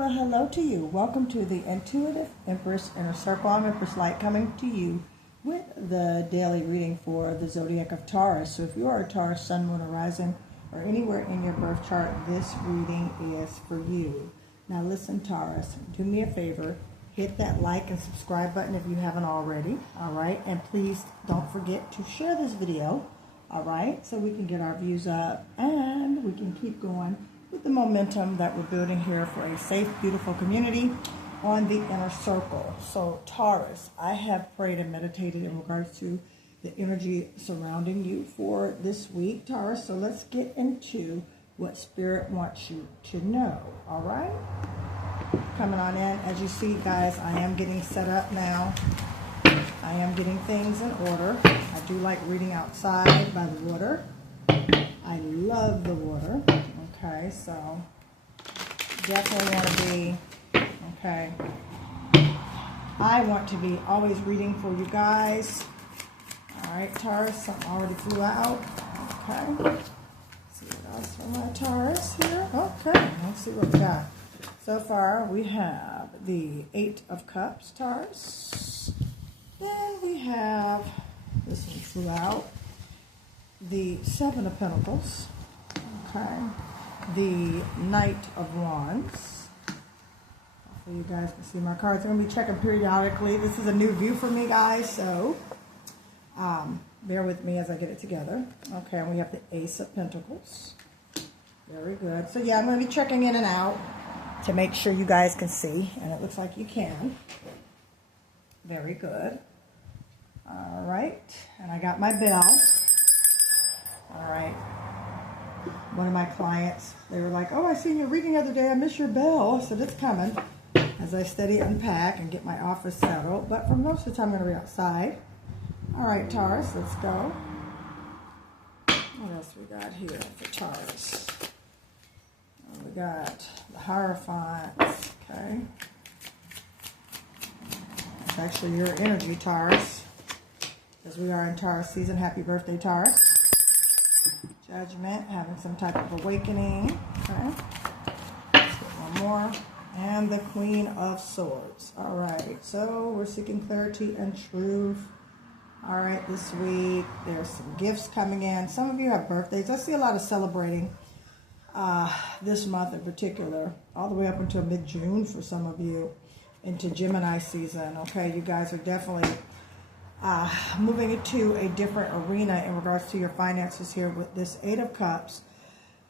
Well, hello to you. Welcome to the Intuitive Empress Inner Circle. I'm Empress Light coming to you with the daily reading for the Zodiac of Taurus. So if you are a Taurus, Sun, Moon, or Rising, or anywhere in your birth chart, this reading is for you. Now listen, Taurus, do me a favor. Hit that like and subscribe button if you haven't already. All right. And please don't forget to share this video. All right. So we can get our views up and we can keep going with the momentum that we're building here for a safe, beautiful community on the inner circle. So Taurus, I have prayed and meditated in regards to the energy surrounding you for this week, Taurus. So let's get into what Spirit wants you to know. All right. Coming on in. As you see, guys, I am getting set up now. I am getting things in order. I do like reading outside by the water. I love the water. Okay, so definitely want to be, okay, I want to be always reading for you guys. All right, Taurus, something already flew out. Okay, let's see what else for my Taurus here. Okay, let's see what we got. So far, we have the 8 of Cups, Taurus. Then we have, this one flew out, the 7 of Pentacles. Okay. The Knight of Wands. Hopefully you guys can see my cards. I'm going to be checking periodically. This is a new view for me, guys, so bear with me as I get it together. Okay, and we have the Ace of Pentacles. Very good. So yeah, I'm going to be checking in and out to make sure you guys can see, and it looks like you can. Very good. All right, and I got my bell. All right. One of my clients, they were like, oh, I seen your reading the other day. I missed your bell. So it's coming as I steady unpack and get my office settled. But for most of the time, I'm going to be outside. All right, Taurus, let's go. What else we got here for Taurus? Oh, we got the Hierophants. Okay. It's actually your energy, Taurus. Because we are in Taurus season. Happy birthday, Taurus. Judgment, having some type of awakening. Okay. Let's get one more. And the Queen of Swords. All right. So we're seeking clarity and truth. All right. This week, there's some gifts coming in. Some of you have birthdays. I see a lot of celebrating this month in particular, all the way up until mid-June for some of you, into Gemini season. Okay. You guys are definitely moving into a different arena in regards to your finances here with this 8 of Cups.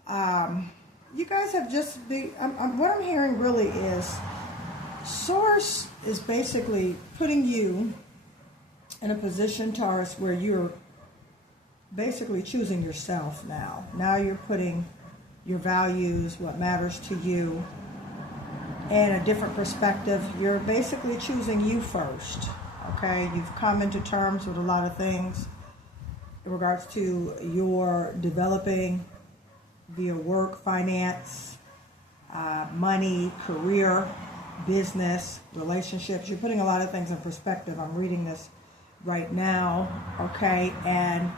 You guys have just been, what I'm hearing really is Source is basically putting you in a position, Taurus, where you're basically choosing yourself now. Now you're putting your values, what matters to you, in a different perspective. You're basically choosing you first. Okay, you've come into terms with a lot of things in regards to your developing via work, finance, money, career, business, relationships. You're putting a lot of things in perspective. I'm reading this right now, okay? And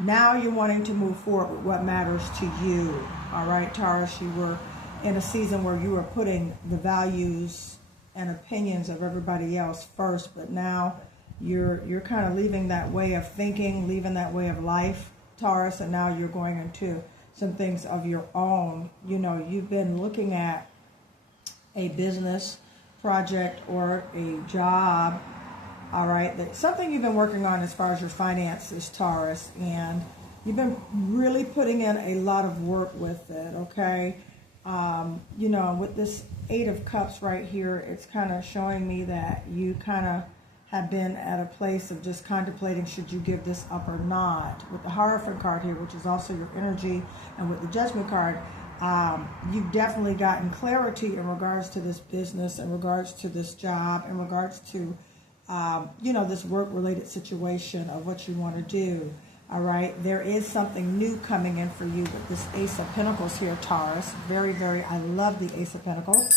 now you're wanting to move forward with what matters to you, all right, Taurus? You were in a season where you were putting the values and opinions of everybody else first, but now you're kind of leaving that way of thinking, leaving that way of life, Taurus, and now you're going into some things of your own. You know, you've been looking at a business project or a job, all right, that's something you've been working on as far as your finances, Taurus, and you've been really putting in a lot of work with it, okay? You know, with this 8 of Cups right here, it's kind of showing me that you kind of have been at a place of just contemplating, should you give this up or not? With the Hierophant card here, which is also your energy, and with the Judgment card, you've definitely gotten clarity in regards to this business, in regards to this job, in regards to, you know, this work-related situation of what you want to do. All right, there is something new coming in for you with this Ace of Pentacles here, Taurus. Very, very, I love the Ace of Pentacles.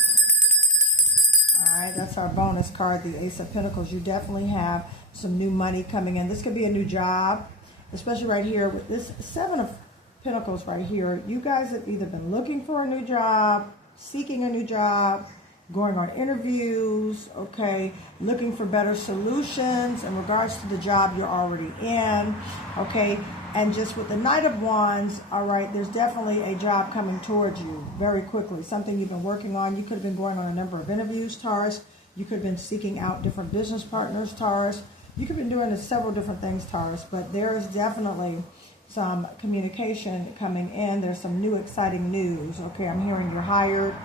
All right, that's our bonus card, the Ace of Pentacles. You definitely have some new money coming in. This could be a new job, especially right here with this 7 of Pentacles right here. You guys have either been looking for a new job, seeking a new job, going on interviews, okay, looking for better solutions in regards to the job you're already in, okay, and just with the Knight of Wands, all right, there's definitely a job coming towards you very quickly, something you've been working on. You could have been going on a number of interviews, Taurus. You could have been seeking out different business partners, Taurus. You could have been doing several different things, Taurus, but there's definitely some communication coming in. There's some new exciting news, okay? I'm hearing you're hired.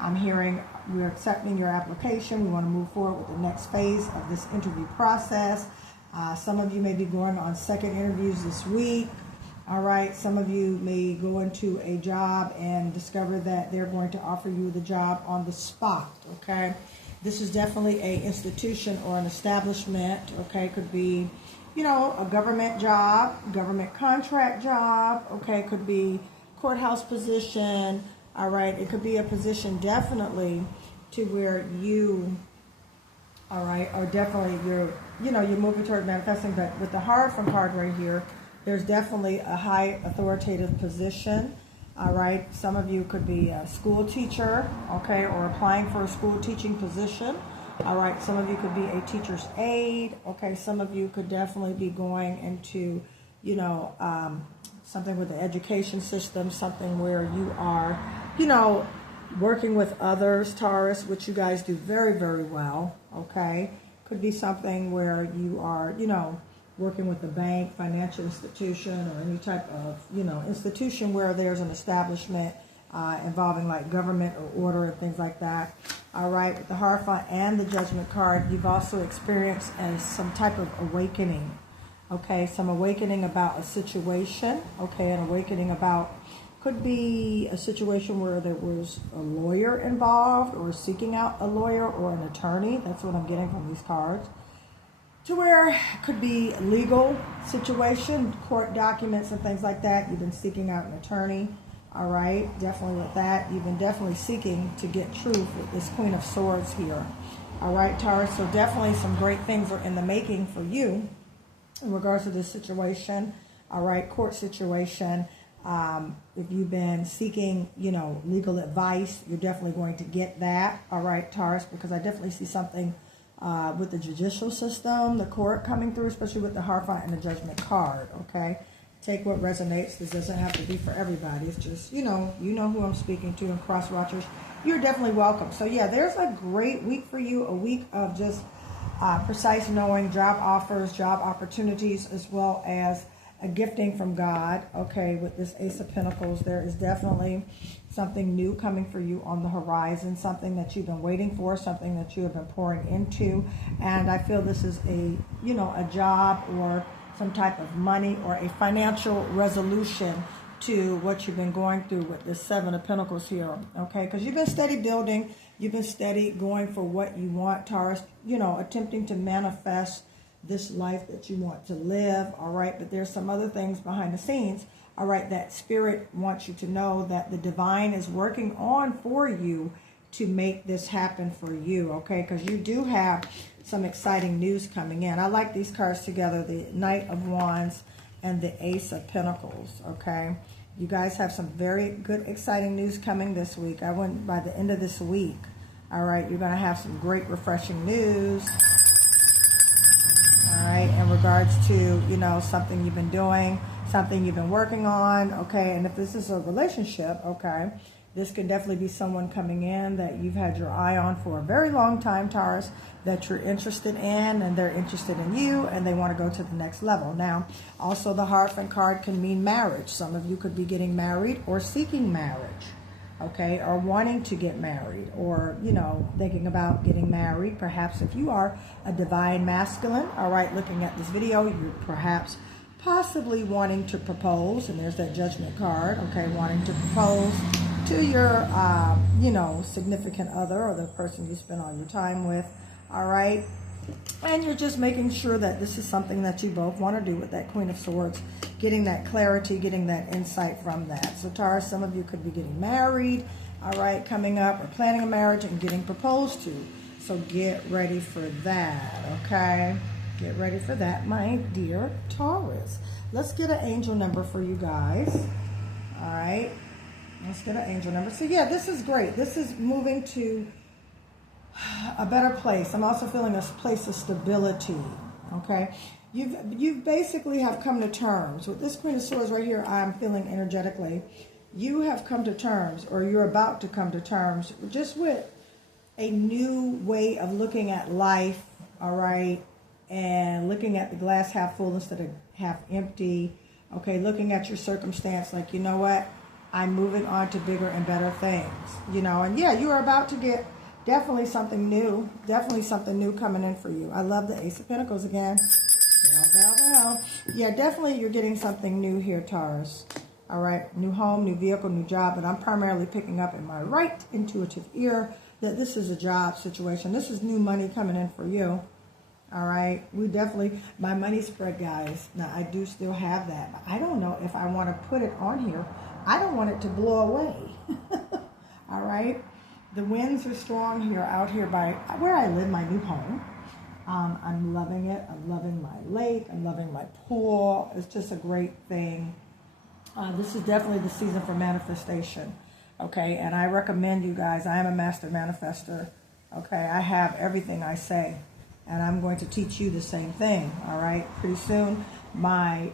I'm hearing we're accepting your application. We want to move forward with the next phase of this interview process. Some of you may be going on second interviews this week. All right. Some of you may go into a job and discover that they're going to offer you the job on the spot. Okay. This is definitely a institution or an establishment. Okay. Could be, you know, a government job, government contract job. Okay. Could be courthouse position. All right. It could be a position definitely to where you, all right, are definitely, you're moving toward manifesting. But with the Hierophant card right here, there's definitely a high authoritative position. All right. Some of you could be a school teacher, okay, or applying for a school teaching position. All right. Some of you could be a teacher's aide. Okay. Some of you could definitely be going into, you know, something with the education system, something where you are, you know, working with others, Taurus, which you guys do very, very well, okay? Could be something where you are, you know, working with the bank, financial institution, or any type of, you know, institution where there's an establishment involving like government or order and things like that. All right, with the Hierophant and the Judgment card, you've also experienced some type of awakening, okay? Some awakening about a situation, okay? An awakening about, could be a situation where there was a lawyer involved or seeking out a lawyer or an attorney. That's what I'm getting from these cards. To where it could be a legal situation, court documents and things like that. You've been seeking out an attorney. All right, definitely with that. You've been definitely seeking to get truth with this Queen of Swords here. All right, Taurus. So definitely some great things are in the making for you in regards to this situation. All right, court situation. If you've been seeking, you know, legal advice, you're definitely going to get that. All right, Taurus, because I definitely see something with the judicial system, the court coming through, especially with the Hierophant and the Judgment card, okay? Take what resonates. This doesn't have to be for everybody. It's just, you know who I'm speaking to, and cross watchers, you're definitely welcome. So, yeah, there's a great week for you, a week of just precise knowing, job offers, job opportunities, as well as a gifting from God, okay, with this Ace of Pentacles. There is definitely something new coming for you on the horizon, something that you've been waiting for, something that you have been pouring into. And I feel this is a, you know, a job or some type of money or a financial resolution to what you've been going through with this Seven of Pentacles here, okay? Because you've been steady building, you've been steady going for what you want, Taurus, you know, attempting to manifest this life that you want to live, all right? But there's some other things behind the scenes, all right, that Spirit wants you to know that the divine is working on for you to make this happen for you, okay? Because you do have some exciting news coming in. I like these cards together, the Knight of Wands and the Ace of Pentacles, okay? You guys have some very good, exciting news coming this week. I went by the end of this week, all right? You're going to have some great, refreshing news. All right, in regards to, you know, something you've been doing, something you've been working on, okay? And if this is a relationship, okay, this could definitely be someone coming in that you've had your eye on for a very long time, Taurus, that you're interested in, and they're interested in you, and they want to go to the next level. Now, also the Hierophant card can mean marriage. Some of you could be getting married or seeking marriage, okay, or wanting to get married, or, you know, thinking about getting married. Perhaps if you are a divine masculine, all right, looking at this video, you're perhaps possibly wanting to propose, and there's that Judgment card, okay, wanting to propose to your, you know, significant other or the person you spend all your time with, all right, and you're just making sure that this is something that you both want to do with that Queen of Swords, getting that clarity, getting that insight from that. So, Taurus, some of you could be getting married, all right, coming up, or planning a marriage and getting proposed to. So get ready for that, okay? Get ready for that, my dear Taurus. Let's get an angel number for you guys, all right? Let's get an angel number. So, yeah, this is great. This is moving to a better place. I'm also feeling a place of stability. Okay, you've basically have come to terms with this Queen of Swords right here. I'm feeling energetically, you have come to terms, or you're about to come to terms, just with a new way of looking at life. All right, and looking at the glass half full instead of half empty. Okay, looking at your circumstance like, you know what, I'm moving on to bigger and better things. You know, and yeah, you are about to get definitely something new coming in for you. I love the Ace of Pentacles again. Well. Yeah, definitely you're getting something new here, Taurus. All right, new home, new vehicle, new job, but I'm primarily picking up in my right intuitive ear that this is a job situation. This is new money coming in for you. All right, we definitely, my money spread, guys. Now, I do still have that. But I don't know if I want to put it on here. I don't want it to blow away. All right, the winds are strong here, out here by where I live, my new home. I'm loving it. I'm loving my lake. I'm loving my pool. It's just a great thing. This is definitely the season for manifestation. Okay, and I recommend you guys, I am a master manifestor. Okay, I have everything I say. And I'm going to teach you the same thing, all right? Pretty soon, my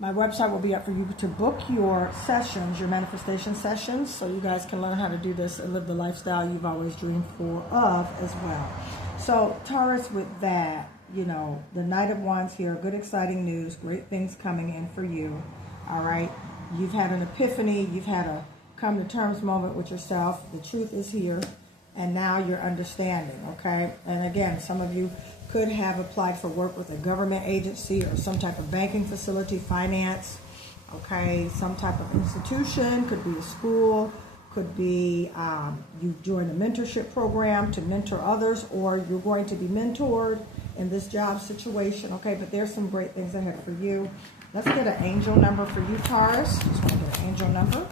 website will be up for you to book your sessions, your manifestation sessions, so you guys can learn how to do this and live the lifestyle you've always dreamed of as well. So, Taurus, with that, you know, the Knight of Wands here, good exciting news, great things coming in for you, all right? You've had an epiphany, you've had a come to terms moment with yourself. The truth is here. And now you're understanding, okay? And again, some of you could have applied for work with a government agency or some type of banking facility, finance, okay? Some type of institution, could be a school, could be you joined a mentorship program to mentor others, or you're going to be mentored in this job situation, okay? But there's some great things ahead for you. Let's get an angel number for you, Taurus. Just want to get an angel number.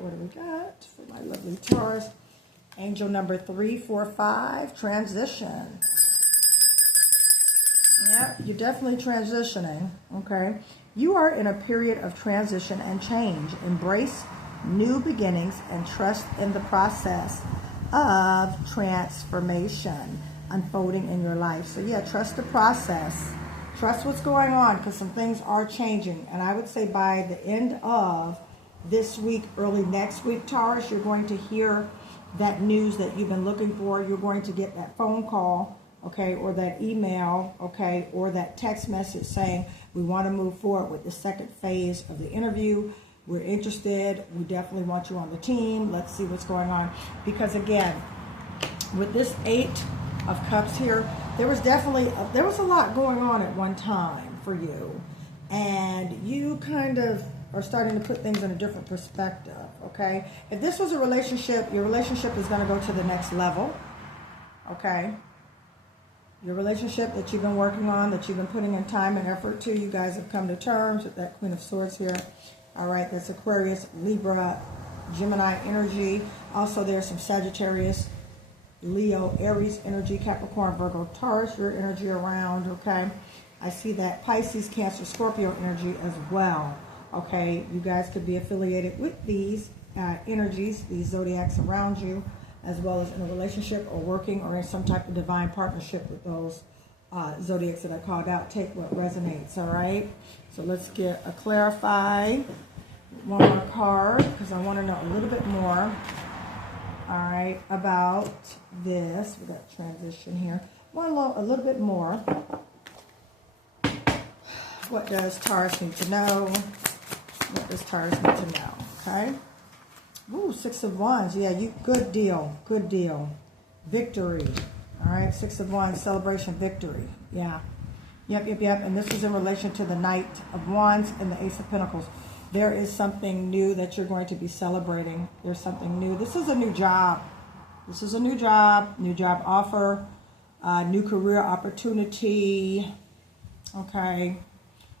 What do we got for my lovely Taurus? Angel number 345, transition. Yeah, you're definitely transitioning, okay? You are in a period of transition and change. Embrace new beginnings and trust in the process of transformation unfolding in your life. So yeah, trust the process. Trust what's going on, because some things are changing. And I would say by the end of this week, early next week, Taurus, you're going to hear that news that you've been looking for. You're going to get that phone call, okay, or that email, okay, or that text message saying, we want to move forward with the second phase of the interview. We're interested. We definitely want you on the team. Let's see what's going on. Because again, with this 8 of Cups here, there was a lot going on at one time for you. And you kind of are starting to put things in a different perspective, okay? If this was a relationship, your relationship is going to go to the next level, okay? Your relationship that you've been working on, that you've been putting in time and effort to, you guys have come to terms with that Queen of Swords here. All right, that's Aquarius, Libra, Gemini energy. Also, there's some Sagittarius, Leo, Aries energy, Capricorn, Virgo, Taurus, your energy around, okay? I see that Pisces, Cancer, Scorpio energy as well. Okay, you guys could be affiliated with these energies, these zodiacs around you, as well as in a relationship or working or in some type of divine partnership with those zodiacs that I called out. Take what resonates, all right? So let's get a clarify, one more card, because I want to know a little bit more, all right, about this. We got transition here. A little bit more. What does Taurus need to know? What does Taurus need to know? Okay. Ooh, 6 of Wands. Yeah, good deal. Good deal. Victory. All right. 6 of Wands. Celebration. Victory. Yeah. Yep. And this is in relation to the Knight of Wands and the Ace of Pentacles. There is something new that you're going to be celebrating. There's something new. This is a new job. This is a new job offer, new career opportunity. Okay.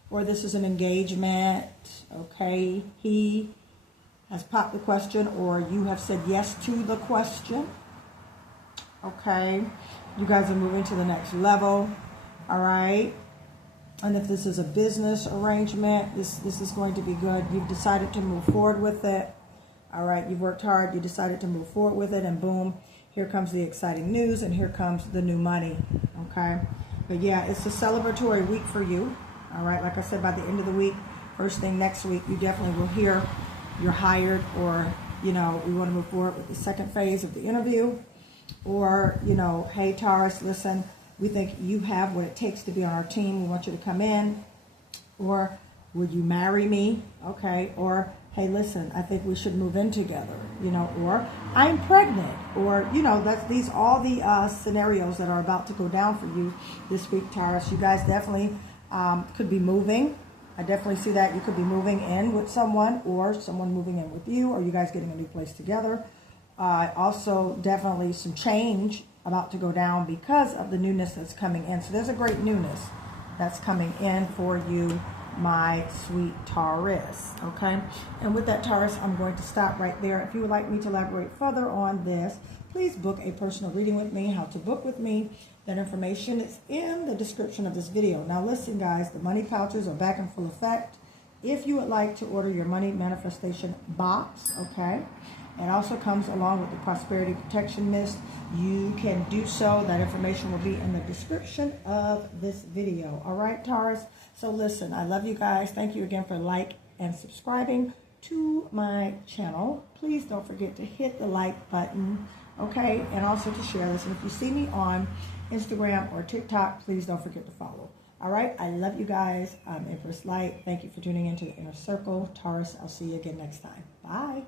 Or this is an engagement, okay? He has popped the question, or you have said yes to the question, okay? You guys are moving to the next level, all right? And if this is a business arrangement, this is going to be good. You've decided to move forward with it. All right, you've worked hard. You decided to move forward with it, and boom, here comes the exciting news, and here comes the new money. Okay, but yeah, it's a celebratory week for you. All right, like I said, by the end of the week, first thing next week, you definitely will hear you're hired, or, you know, we want to move forward with the second phase of the interview, or, you know, hey, Taurus, listen, we think you have what it takes to be on our team. We want you to come in. Or, would you marry me? Okay. Or, hey, listen, I think we should move in together, you know, or I'm pregnant, or, you know, that's all the scenarios that are about to go down for you this week, Taurus. You guys definitely could be moving. I definitely see that you could be moving in with someone, or someone moving in with you, or you guys getting a new place together. Also, definitely some change about to go down because of the newness that's coming in. So there's a great newness that's coming in for you, my sweet Taurus. Okay, and with that, Taurus, I'm going to stop right there. If you would like me to elaborate further on this, please book a personal reading with me. How to book with me, that information is in the description of this video. Now listen, guys, the money pouches are back in full effect. If you would like to order your money manifestation box, okay, it also comes along with the prosperity protection mist, you can do so. That information will be in the description of this video. All right, Taurus? So listen, I love you guys. Thank you again for and subscribing to my channel. Please don't forget to hit the like button, okay? And also to share this. And if you see me on Instagram or TikTok, please don't forget to follow. All right? I love you guys. I'm Empress Light. Thank you for tuning into the Inner Circle. Taurus, I'll see you again next time. Bye.